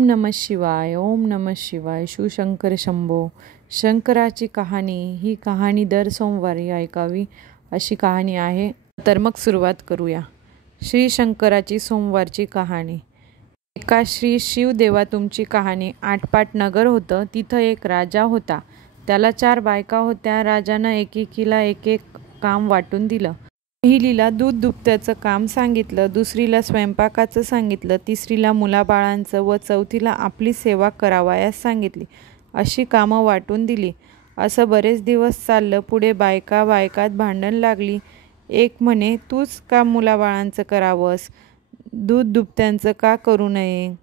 ओम नमः शिवाय. ओम नमः शिवाय. शिवशंकर शंभो. शंकराची कहाणी. ही कहाणी दर सोमवारी ऐकावी अशी कहाणी आहे. तर मग सुरुवात करूया. श्री शंकराची सोमवारची कहाणी. एका श्री शिवदेवा तुमची कहाणी. आटपाट नगर होतं. तिथं एक राजा होता. त्याला 4 बायका होत्या. राजानं एकेकीला एक काम वाटून दिलं. पहिलीला दूध दुभत्याचं काम सांगितलं, दुसरीला स्वयंपाकाचं सांगितलं, तिसरीला मुलाबाळांचं व चौथीला आपली सेवा करावयास सांगितली. अशी कामं वाटून दिली. असं बरेच दिवस चाललं. पुढे बायकात भांडण लागली. एक म्हणे, तूच का मुलाबाळांचं करावंस, दूध दुभत्यांचं का करू नये.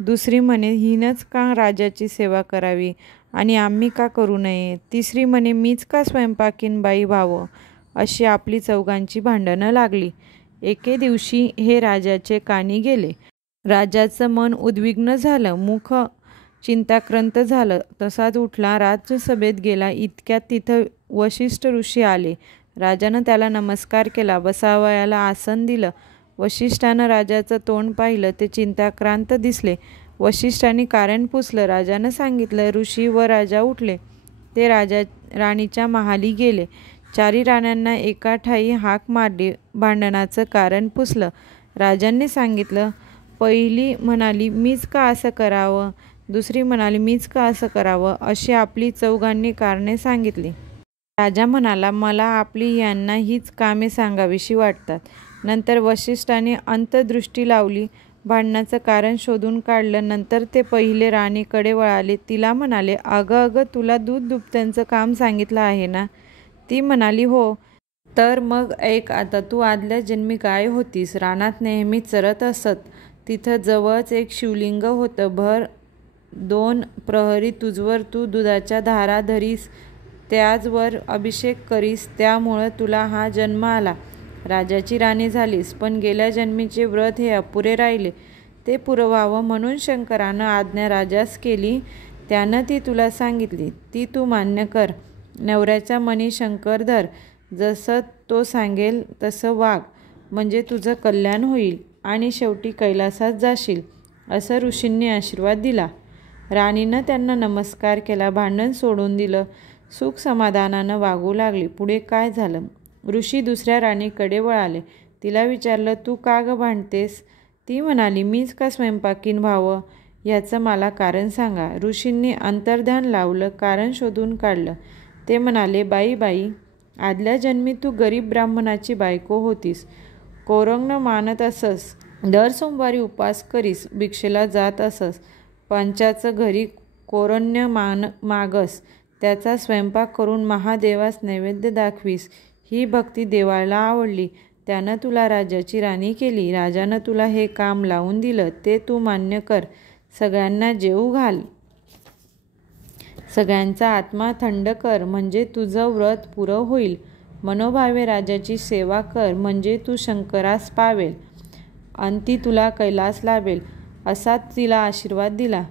दुसरी म्हणे, हिनंच का राजाची सेवा करावी आणि आम्ही का करू नये. तिसरी म्हणे, मीच का स्वयंपाकीन बाई व्हावं. अशी आपली चौघांची भांडणं लागली. एके दिवशी हे राजाचे कानी गेले. राजाचं मन उद्विग्न झालं, मुख चिंताक्रांत झालं. तसाच उठला, राज्यसभेत गेला. इतक्यात तिथं वसिष्ठ ऋषी आले. राजानं त्याला नमस्कार केला, बसावयाला आसन दिलं. वसिष्ठानं राजाचं तोंड पाहिलं, ते चिंताक्रांत दिसले. वसिष्ठांनी कारण पुसलं. राजानं सांगितलं. ऋषी व राजा उठले. ते राणीच्या महाली गेले. 4 राण्यांना एका ठाई हाक मारली. भांडणाचं कारण पुसलं. राजांनी सांगितलं. पहिली म्हणाली, मीच का असं करावं. दुसरी म्हणाली, मीच का असं करावं. अशी आपली चौघांनी कारणे सांगितली. राजा म्हणाला, मला आपली यांना हीच कामे सांगावीशी वाटतात. नंतर वसिष्ठांनी अंतर्दृष्टी लावली. भांडणाचं कारण शोधून काढलं. नंतर ते पहिले राणीकडे वळाले. तिला म्हणाले, अगं तुला दूध दुभत्यांचं काम सांगितलं आहे ना. ती म्हणाली, हो. तर मग ऐक आता. तू आदल्या जन्मी गाय होतीस. रानात नेहमी चरत असत. तिथं जवळच एक शिवलिंग होतं. भर 2 प्रहरी तुझवर तू दुधाच्या धारा धरीस, त्याचवर अभिषेक करीस. त्यामुळं तुला हा जन्म आला. राजाची राणी झालीस. पण गेल्या जन्मीचे व्रत हे अपुरे राहिले. ते पुरवावं म्हणून शंकरानं आज्ञा राजास केली. त्यानं ती तुला सांगितली. ती तू मान्य कर. नवऱ्याचा मनी शंकर धर. जसं तो सांगेल तसं वाग, म्हणजे तुझं कल्याण होईल आणि शेवटी कैलासात जाशील, असं ऋषींनी आशीर्वाद दिला. राणीनं त्यांना नमस्कार केला. भांडण सोडून दिलं. सुख समाधानानं वागू लागली. पुढे काय झालं. ऋषी दुसऱ्या राणीकडे वळाले. तिला विचारलं, तू का ग भांडतेस. ती म्हणाली, मीच का स्वयंपाकीन व्हावं, ह्याचं मला कारण सांगा. ऋषींनी अंतर्ध्यान लावलं. कारण शोधून काढलं. ते म्हणाले, बाई, आदल्या जन्मी तू गरीब ब्राह्मणाची बायको होतीस. कोरंग मानत असस. दर सोमवारी उपवास करीस. भिक्षेला जात असस. पंचाचं घरी कोरण्य मागस. त्याचा स्वयंपाक करून महादेवास नैवेद्य दाखवीस. ही भक्ती देवाला आवडली. त्यानं तुला राजाची राणी केली. राजानं तुला हे काम लावून दिलं. ते तू मान्य कर. सगळ्यांना जेवू घाल. सगळ्यांचा आत्मा थंड कर, म्हणजे तुझं व्रत पुरं होईल. मनोभावे राजाची सेवा कर, म्हणजे तू शंकरास पावेल. अंती तुला कैलास लाभेल. असा तिला आशीर्वाद दिला.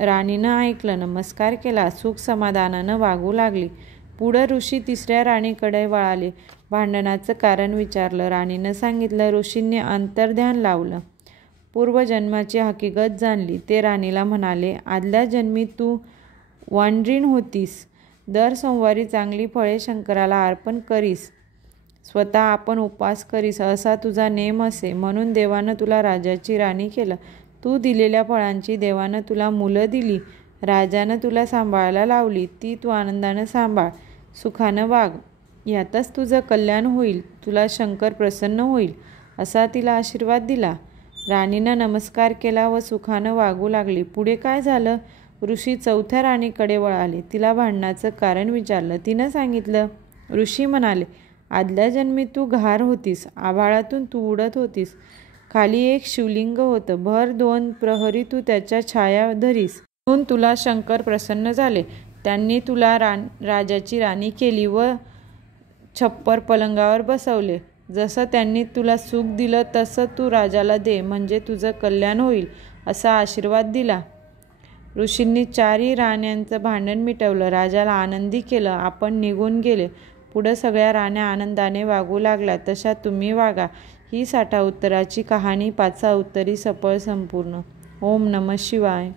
राणीनं ऐकलं. नमस्कार केला. सुख समाधानानं वागू लागली. पुढं ऋषी तिसऱ्या राणीकडे वळाले. भांडणाचं कारण विचारलं. राणीनं सांगितलं. ऋषींनी अंतर्ध्यान लावलं. पूर्वजन्माची हकीकत जाणली. ते राणीला म्हणाले, आदल्या जन्मी तू वानरीण होतीस. दर सोमवारी चांगली फळे शंकराला अर्पण करीस. स्वतः आपण उपवास करीस. असा तुझा नेम असे. म्हणून देवानं तुला राजाची राणी केलं. तू दिलेल्या फळांची देवानं तुला मुलं दिली. राजानं तुला सांभाळायला लावली. ती तू आनंदानं सांभाळ. सुखानं वाग. यातच तुझं कल्याण होईल. तुला शंकर प्रसन्न होईल. असा तिला आशीर्वाद दिला. राणीनं नमस्कार केला व सुखानं वागू लागली. पुढे काय झालं. ऋषी चौथ्या राणीकडे वळाले. तिला भांडणाचं कारण विचारलं. तिनं सांगितलं. ऋषी म्हणाले, आदल्या जन्मी तू घार होतीस. आभाळातून तू उडत होतीस. खाली एक शिवलिंग होतं. भर 2 प्रहरी तू त्याच्या छाया धरीस. म्हणून तुला शंकर प्रसन्न झाले. त्यांनी तुला राजाची राणी केली व छप्पर पलंगावर बसवले. जसं त्यांनी तुला सुख दिलं तसं तू राजाला दे, म्हणजे तुझं कल्याण होईल, असा आशीर्वाद दिला. ऋषींनी 4 राण्यांचं भांडण मिटवलं. राजाला आनंदी केलं. आपण निघून गेले. पुढं सगळ्या राण्या आनंदाने वागू लागल्या. तशा तुम्ही वागा. ही 60 उत्तराची कहाणी. 5 उत्तरी सफळ संपूर्ण. ओम नमः शिवाय.